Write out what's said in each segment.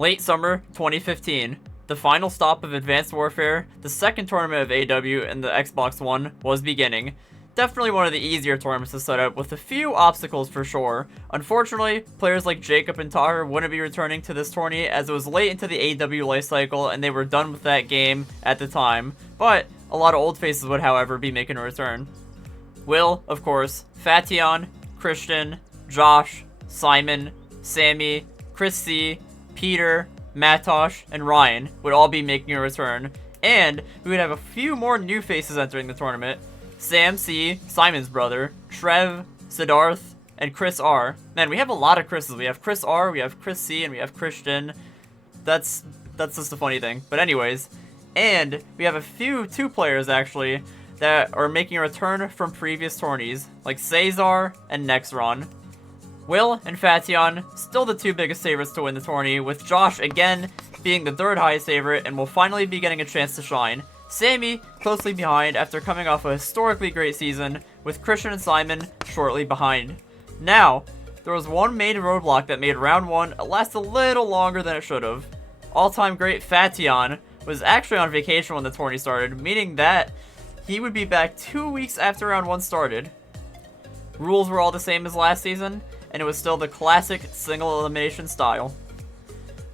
Late summer 2015, the final stop of Advanced Warfare, the second tournament of AW and the Xbox One, was beginning. Definitely one of the easier tournaments to set up, with a few obstacles for sure. Unfortunately, players like Jacob and Tahir wouldn't be returning to this tourney as it was late into the AW lifecycle and they were done with that game at the time, but a lot of old faces would however be making a return. Will, of course, Fation, Christian, Josh, Simon, Sammy, Chris C, Peter, Matosh, and Ryan would all be making a return, and we would have a few more new faces entering the tournament. Sam C, Simon's brother, Trev, Siddharth, and Chris R. Man, we have a lot of Chris's. We have Chris R, we have Chris C, and we have Christian. That's just a funny thing. But anyways, and we have a few 2 players actually that are making a return from previous tourneys, like Cesar and Nexron. Will and Fation, still the 2 biggest favorites to win the tourney, with Josh again being the 3rd highest favorite and will finally be getting a chance to shine. Sammy closely behind after coming off a historically great season, with Christian and Simon shortly behind. Now, there was one main roadblock that made round 1 last a little longer than it should have. All-time great Fation was actually on vacation when the tourney started, meaning that he would be back 2 weeks after round 1 started. Rules were all the same as last season, and it was still the classic single elimination style.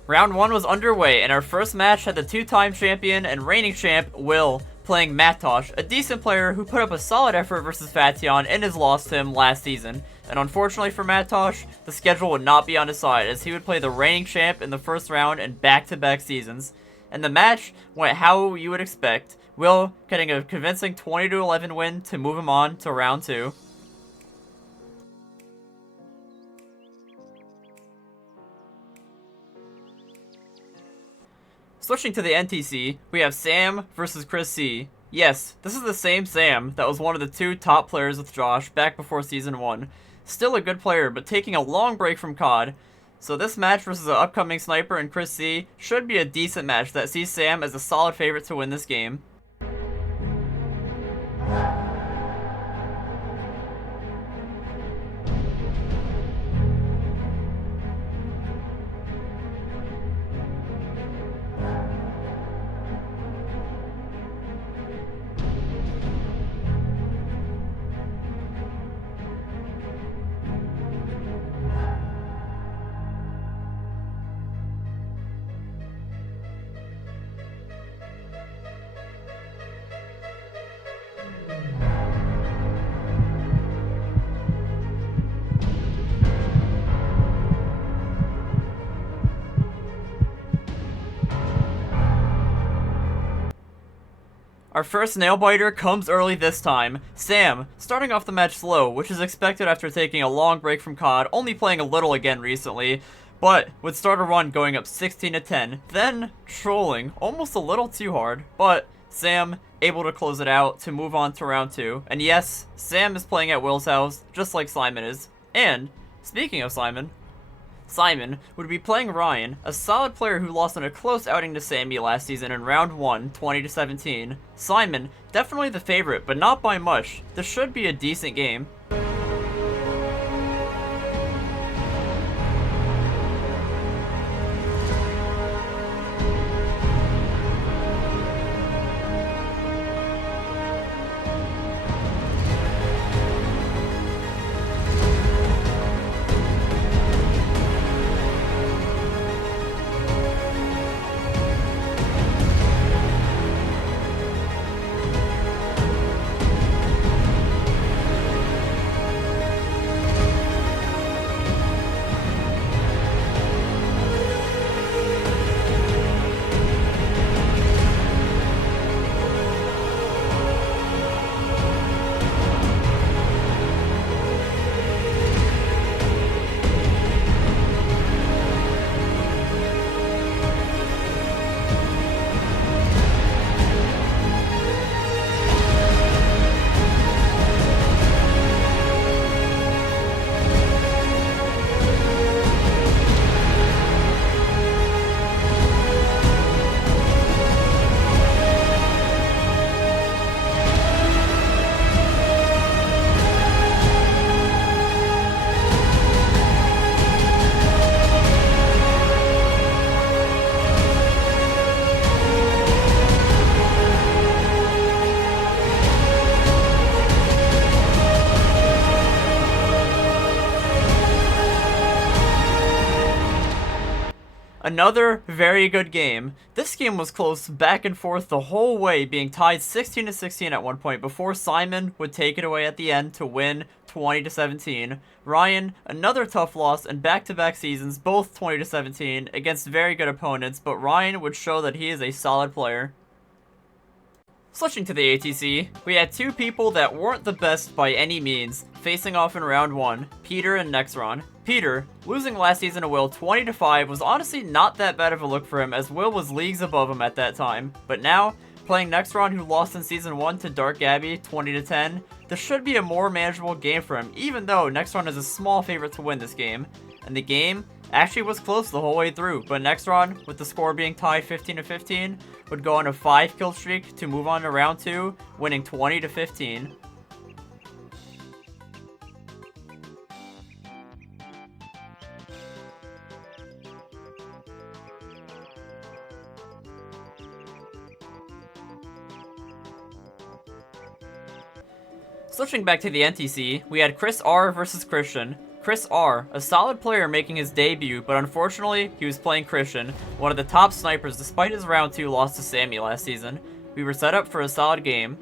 Round 1 was underway, and our first match had the 2-time champion and reigning champ, Will, playing Matosh, a decent player who put up a solid effort versus Fation and has lost to him last season. And unfortunately for Matosh, the schedule would not be on his side, as he would play the reigning champ in the first round in back-to-back seasons. And the match went how you would expect, Will getting a convincing 20-11 win to move him on to round 2. Switching to the NTC, we have Sam versus Chris C. Yes, this is the same Sam that was one of the 2 top players with Josh back before Season 1. Still a good player, but taking a long break from COD. So this match versus an upcoming Sniper and Chris C should be a decent match that sees Sam as a solid favorite to win this game. Our first nail-biter comes early this time. Sam, starting off the match slow, which is expected after taking a long break from COD, only playing a little again recently, but would start a run going up 16-10, then trolling almost a little too hard, but Sam able to close it out to move on to round 2. And yes, Sam is playing at Will's house, just like Simon is. And, speaking of Simon would be playing Ryan, a solid player who lost in a close outing to Sammy last season in round 1, 20-17. Simon, definitely the favorite, but not by much. This should be a decent game. Another very good game. This game was close back and forth the whole way, being tied 16-16 at one point before Simon would take it away at the end to win 20-17. Ryan, another tough loss in back-to-back seasons, both 20-17 against very good opponents, but Ryan would show that he is a solid player. Switching to the ATC, we had two people that weren't the best by any means, facing off in round 1, Peter and Nexron. Peter, losing last season to Will 20-5 was honestly not that bad of a look for him, as Will was leagues above him at that time. But now, playing Nexron, who lost in season 1 to Dark Gabby 20-10, this should be a more manageable game for him, even though Nexron is a small favorite to win this game. And the game actually was close the whole way through, but Nexron, with the score being tied 15-15, would go on a 5-kill streak to move on to round 2, winning 20-15. Switching back to the NTC, we had Chris R versus Christian. Chris R, a solid player making his debut, but unfortunately, he was playing Christian, one of the top snipers despite his round 2 loss to Sammy last season. We were set up for a solid game.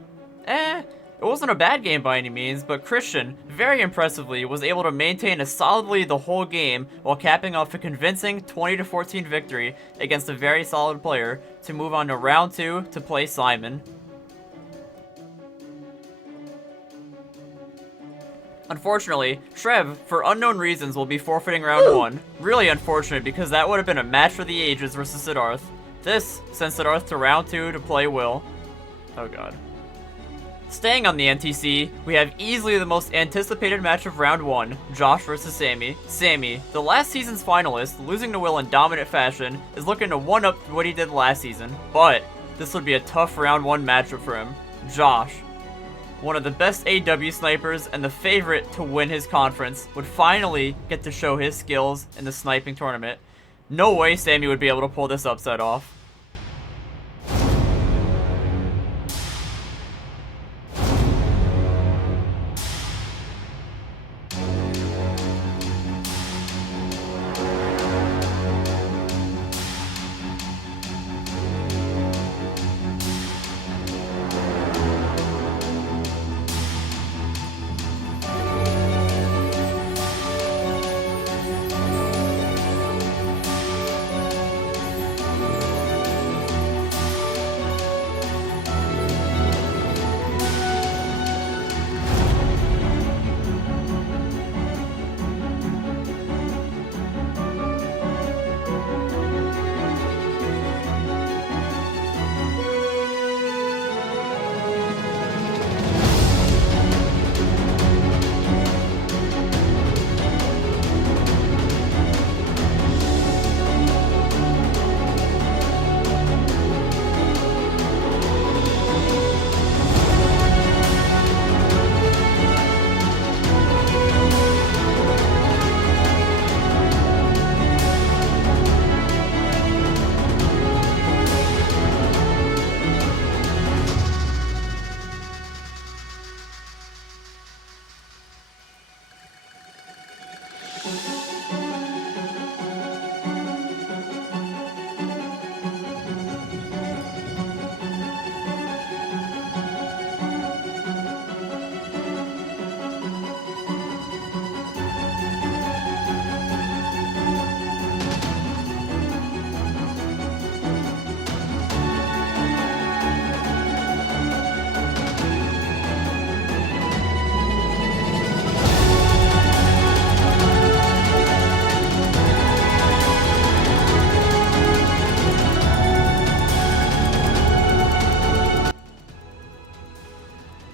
It wasn't a bad game by any means, but Christian, very impressively, was able to maintain a solid lead the whole game while capping off a convincing 20-14 victory against a very solid player to move on to round 2 to play Simon. Unfortunately, Trev, for unknown reasons, will be forfeiting round 1. Really unfortunate, because that would have been a match for the ages versus Siddharth. This sends Siddharth to round 2 to play Will. Oh god. Staying on the NTC, we have easily the most anticipated match of round 1, Josh versus Sammy. Sammy, the last season's finalist, losing to Will in dominant fashion, is looking to one-up what he did last season, but this would be a tough round 1 matchup for him. Josh, one of the best AW snipers and the favorite to win his conference, would finally get to show his skills in the sniping tournament. No way Sammy would be able to pull this upset off.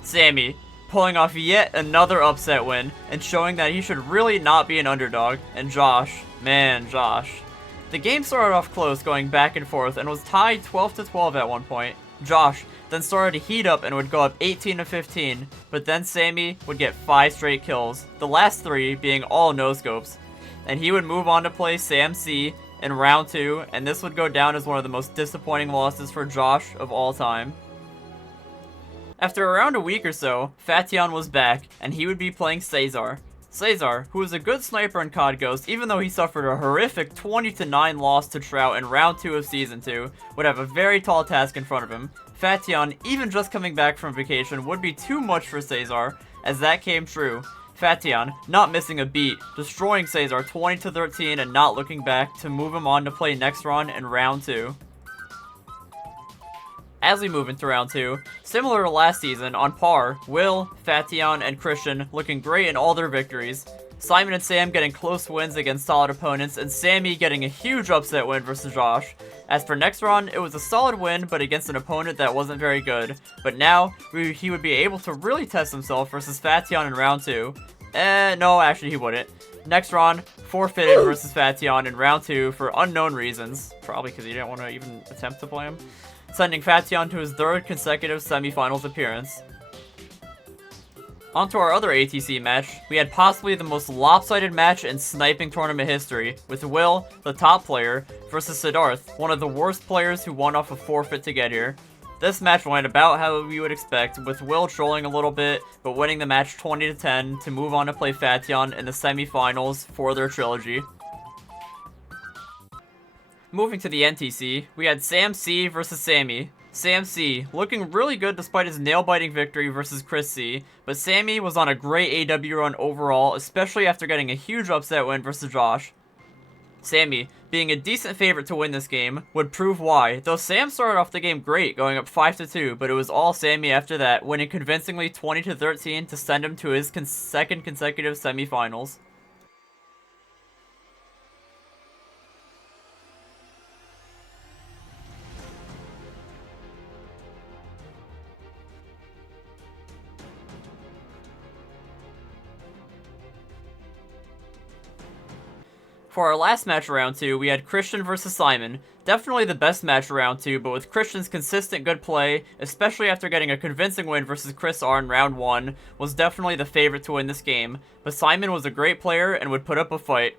Sammy, pulling off yet another upset win, and showing that he should really not be an underdog. And Josh, man, Josh. The game started off close, going back and forth, and was tied 12-12 at one point. Josh then started to heat up and would go up 18-15, but then Sammy would get 5 straight kills, the last 3 being all no-scopes. And he would move on to play Sam C in round 2, and this would go down as one of the most disappointing losses for Josh of all time. After around a week or so, Fation was back, and he would be playing Cesar. Cesar, who was a good sniper in COD Ghost, even though he suffered a horrific 20-9 loss to Trout in round 2 of Season 2, would have a very tall task in front of him. Fation, even just coming back from vacation, would be too much for Cesar, as that came true. Fation, not missing a beat, destroying Cesar 20-13 and not looking back to move him on to play next run in round 2. As we move into round 2, similar to last season, on par, Will, Fation, and Christian looking great in all their victories. Simon and Sam getting close wins against solid opponents, and Sammy getting a huge upset win versus Josh. As for next run, it was a solid win, but against an opponent that wasn't very good. But now, he would be able to really test himself versus Fation in round 2. No, actually he wouldn't. Next run, forfeited versus Fation in round 2 for unknown reasons. Probably because he didn't want to even attempt to play him. Sending Fation to his 3rd consecutive semifinals appearance. Onto our other ATC match, we had possibly the most lopsided match in sniping tournament history, with Will, the top player, versus Siddharth, one of the worst players who won off a forfeit to get here. This match went about how you would expect, with Will trolling a little bit, but winning the match 20-10 to move on to play Fation in the semifinals for their trilogy. Moving to the NTC, we had Sam C versus Sammy. Sam C, looking really good despite his nail-biting victory versus Chris C, but Sammy was on a great AW run overall, especially after getting a huge upset win versus Josh. Sammy, being a decent favorite to win this game, would prove why, though Sam started off the game great, going up 5-2, but it was all Sammy after that, winning convincingly 20-13 to send him to his second consecutive semifinals. For our last match of round 2, we had Christian versus Simon. Definitely the best match of round 2, but with Christian's consistent good play, especially after getting a convincing win versus Chris R in round 1, was definitely the favorite to win this game. But Simon was a great player and would put up a fight.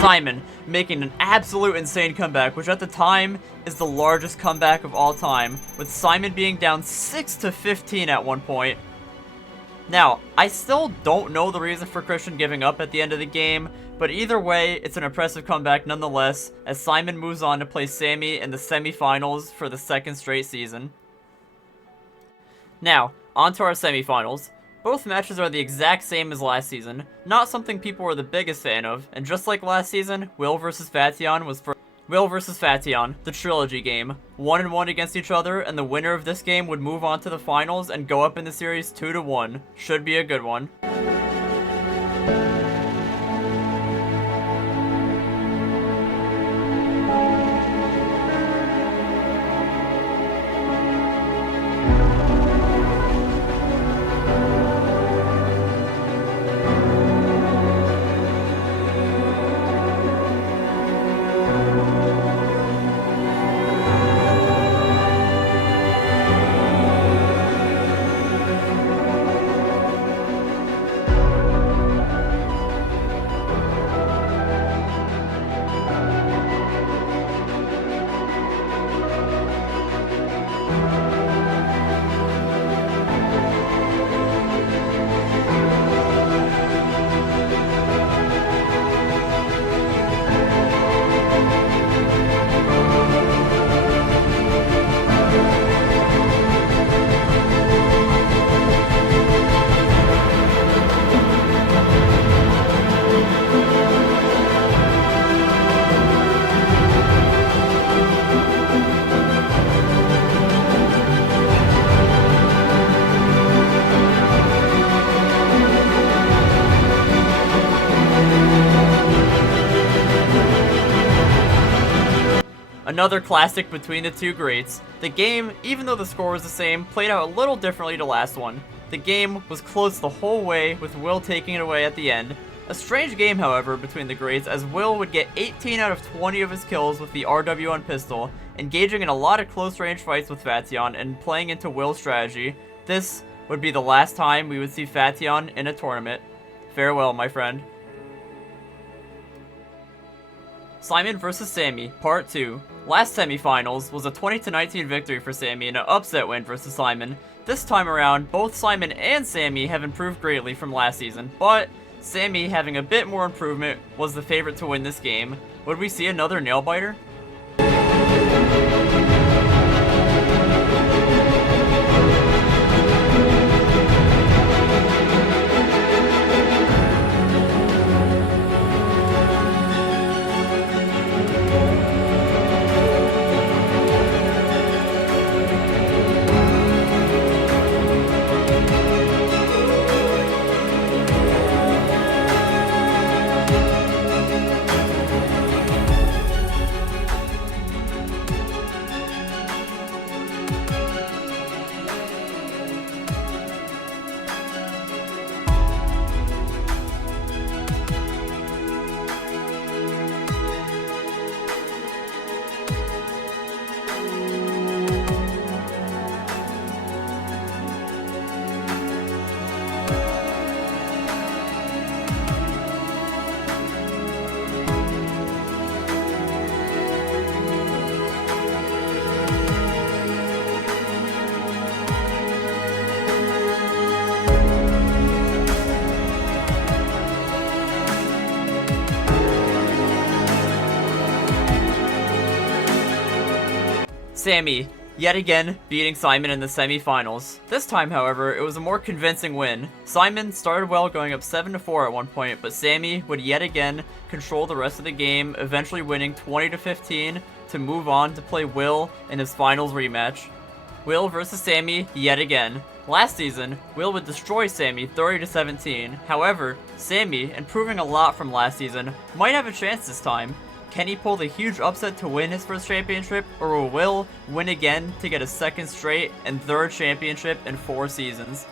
Simon making an absolute insane comeback, which at the time is the largest comeback of all time, with Simon being down 6-15 at one point. Now, I still don't know the reason for Christian giving up at the end of the game, but either way, it's an impressive comeback nonetheless, as Simon moves on to play Sammy in the semifinals for the 2nd straight season. Now, on to our semifinals. Both matches are the exact same as last season, not something people were the biggest fan of, and just like last season, Will versus Fation was for Will vs. Fation, the trilogy game. 1-1 against each other, and the winner of this game would move on to the finals and go up in the series 2-1. Should be a good one. Another classic between the two greats. The game, even though the score was the same, played out a little differently to last one. The game was close the whole way, with Will taking it away at the end. A strange game, however, between the greats, as Will would get 18 out of 20 of his kills with the RW1 pistol, engaging in a lot of close-range fights with Fation and playing into Will's strategy. This would be the last time we would see Fation in a tournament. Farewell, my friend. Simon vs. Sammy, Part 2. Last semifinals was a 20-19 victory for Sammy and an upset win versus Simon. This time around, both Simon and Sammy have improved greatly from last season, but Sammy, having a bit more improvement, was the favorite to win this game. Would we see another nail-biter? Sammy, yet again, beating Simon in the semifinals. This time, however, it was a more convincing win. Simon started well, going up 7-4 at one point, but Sammy would yet again control the rest of the game, eventually winning 20-15 to move on to play Will in his finals rematch. Will versus Sammy yet again. Last season, Will would destroy Sammy 30-17. However, Sammy, improving a lot from last season, might have a chance this time. Can he pull the huge upset to win his first championship, or will Will win again to get a second straight and third championship in 4 seasons?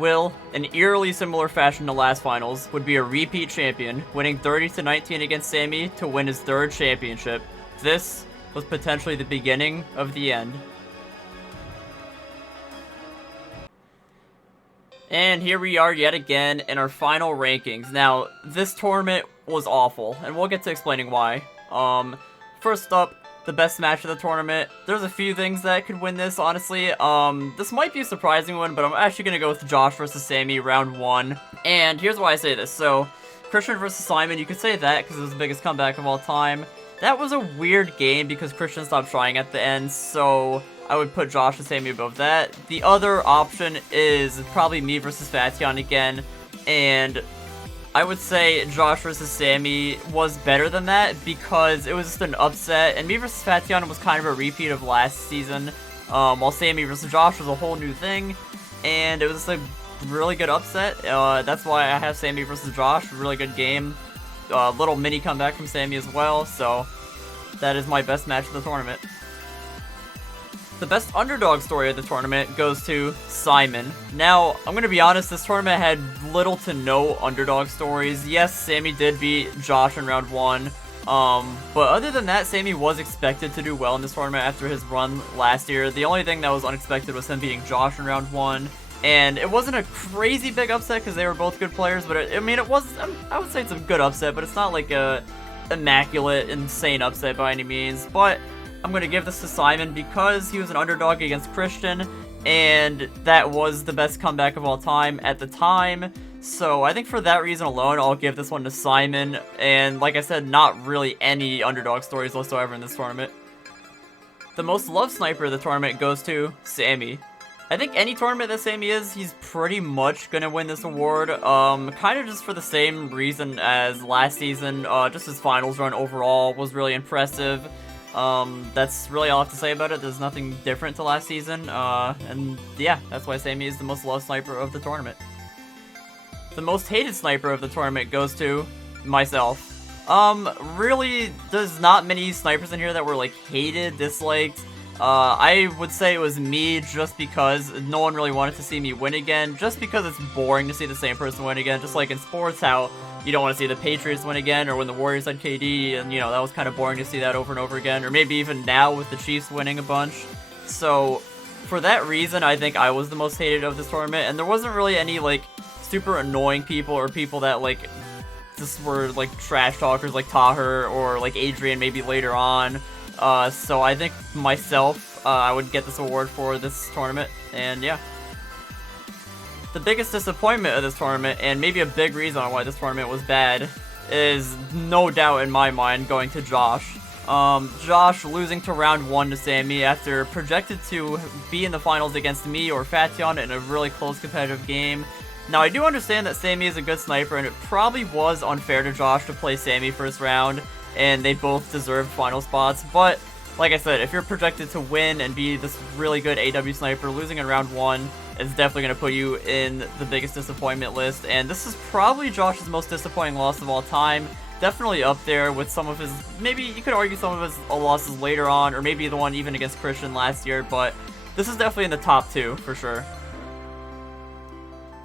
Will, in eerily similar fashion to last finals, would be a repeat champion, winning 30-19 against Sammy to win his 3rd championship. This was potentially the beginning of the end. And here we are yet again in our final rankings. Now, this tournament was awful, and we'll get to explaining why. First up, the best match of the tournament. There's a few things that could win this, honestly. This might be a surprising one, but I'm actually going to go with Josh versus Sammy, round 1. And here's why I say this. So, Christian versus Simon, you could say that because it was the biggest comeback of all time. That was a weird game because Christian stopped trying at the end, so I would put Josh and Sammy above that. The other option is probably me versus Fation again, and I would say Josh versus Sammy was better than that because it was just an upset, and me versus Fation was kind of a repeat of last season, while Sammy versus Josh was a whole new thing, and it was just a really good upset. That's why I have Sammy versus Josh, really good game. Little mini comeback from Sammy as well, so that is my best match of the tournament. The best underdog story of the tournament goes to Simon. Now, I'm going to be honest, this tournament had little to no underdog stories. Yes, Sammy did beat Josh in round 1, but other than that, Sammy was expected to do well in this tournament after his run last year. The only thing that was unexpected was him beating Josh in round 1, and it wasn't a crazy big upset because they were both good players, but I mean, it was, I would say it's a good upset, but it's not like a immaculate, insane upset by any means. But I'm going to give this to Simon because he was an underdog against Christian, and that was the best comeback of all time at the time. So I think for that reason alone, I'll give this one to Simon. And like I said, not really any underdog stories whatsoever in this tournament. The most loved sniper of the tournament goes to Sammy. I think any tournament that Sammy is, he's pretty much going to win this award, kind of just for the same reason as last season. Just his finals run overall was really impressive. That's really all I have to say about it. There's nothing different to last season, and yeah, that's why Sammy is the most loved sniper of the tournament. The most hated sniper of the tournament goes to myself. Really, there's not many snipers in here that were, like, hated, disliked. I would say it was me just because no one really wanted to see me win again, just because it's boring to see the same person win again, just like in sports, how you don't want to see the Patriots win again, or when the Warriors had KD, and, you know, that was kind of boring to see that over and over again, or maybe even now with the Chiefs winning a bunch. So, for that reason, I think I was the most hated of this tournament, and there wasn't really any, like, super annoying people, or people that, like, just were, like, trash talkers, like Taher, or, like, Adrian maybe later on. So I think myself, I would get this award for this tournament, and yeah. The biggest disappointment of this tournament, and maybe a big reason why this tournament was bad, is no doubt in my mind going to Josh. Josh losing to round 1 to Sammy after projected to be in the finals against me or Fation in a really close competitive game. Now I do understand that Sammy is a good sniper, and it probably was unfair to Josh to play Sammy first round, and they both deserved final spots, but like I said, if you're projected to win and be this really good AW sniper, losing in round 1 is definitely going to put you in the biggest disappointment list, and this is probably Josh's most disappointing loss of all time. Definitely up there with some of his, maybe you could argue some of his losses later on, or maybe the one even against Christian last year, but this is definitely in the top 2 for sure.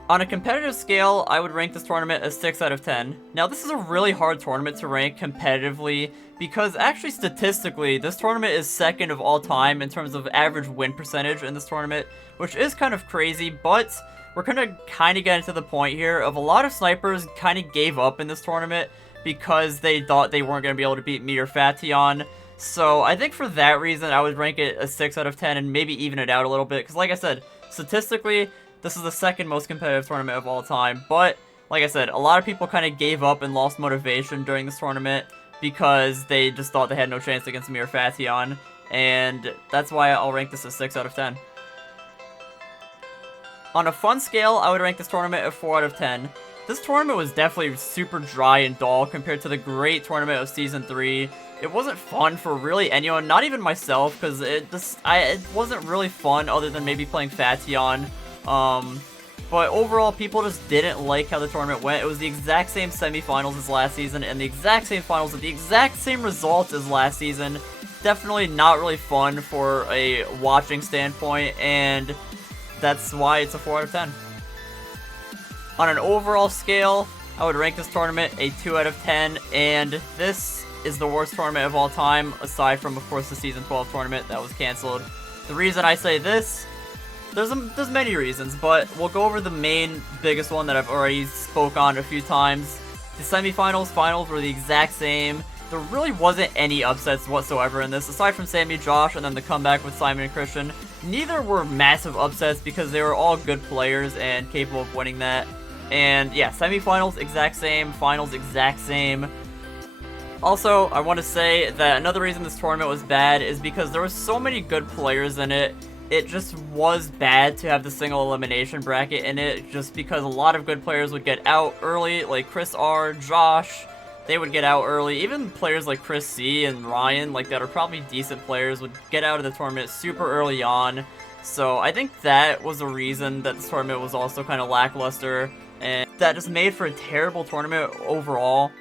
On a competitive scale, I would rank this tournament a 6 out of 10. Now, this is a really hard tournament to rank competitively, because actually statistically, this tournament is second of all time in terms of average win percentage in this tournament, which is kind of crazy, but we're gonna kind of get into the point here of a lot of snipers kind of gave up in this tournament because they thought they weren't gonna be able to beat me or Fation. So I think for that reason, I would rank it a 6 out of 10 and maybe even it out a little bit, because like I said, statistically, this is the second most competitive tournament of all time, but like I said, a lot of people kind of gave up and lost motivation during this tournament because they just thought they had no chance against me or Fation, and that's why I'll rank this a 6 out of 10. On a fun scale, I would rank this tournament a 4 out of 10. This tournament was definitely super dry and dull compared to the great tournament of Season 3. It wasn't fun for really anyone, not even myself, because it wasn't really fun other than maybe playing Fation. But overall, people just didn't like how the tournament went. It was the exact same semifinals as last season, and the exact same finals with the exact same results as last season. Definitely not really fun for a watching standpoint, and that's why it's a 4 out of 10. On an overall scale, I would rank this tournament a 2 out of 10, and this is the worst tournament of all time, aside from, of course, the Season 12 tournament that was canceled. The reason I say this, there's many reasons, but we'll go over the main, biggest one that I've already spoke on a few times. The semifinals, finals were the exact same. There really wasn't any upsets whatsoever in this, aside from Sammy, Josh, and then the comeback with Simon and Christian. Neither were massive upsets because they were all good players and capable of winning that. And yeah, semifinals, exact same. Finals, exact same. Also, I want to say that another reason this tournament was bad is because there were so many good players in it. It just was bad to have the single elimination bracket in it, just because a lot of good players would get out early, like Chris R, Josh, they would get out early. Even players like Chris C and Ryan, like that are probably decent players, would get out of the tournament super early on. So I think that was a reason that this tournament was also kind of lackluster, and that just made for a terrible tournament overall.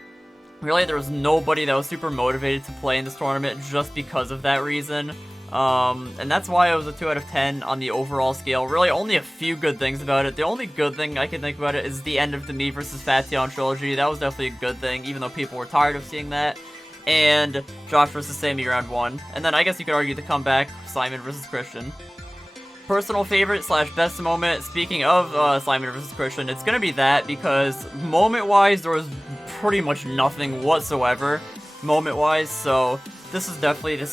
Really, there was nobody that was super motivated to play in this tournament just because of that reason. And that's why it was a 2 out of 10 on the overall scale. Really, only a few good things about it. The only good thing I can think about it is the end of the Me vs. Fation trilogy. That was definitely a good thing, even though people were tired of seeing that. And Josh vs. Sammy round 1. And then I guess you could argue the comeback, Simon vs. Christian. Personal favorite / best moment, speaking of Simon vs. Christian, it's gonna be that, because moment-wise, there was pretty much nothing whatsoever, moment-wise, so this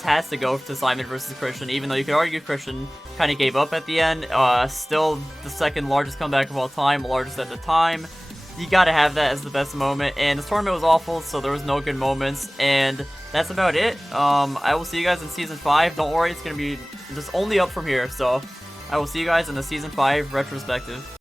has to go to Simon vs. Christian, even though you could argue Christian kind of gave up at the end. Still the second largest comeback of all time, largest at the time. You gotta have that as the best moment, and this tournament was awful, so there was no good moments, and that's about it. I will see you guys in Season 5. Don't worry, it's gonna be just only up from here, so I will see you guys in the Season 5 retrospective.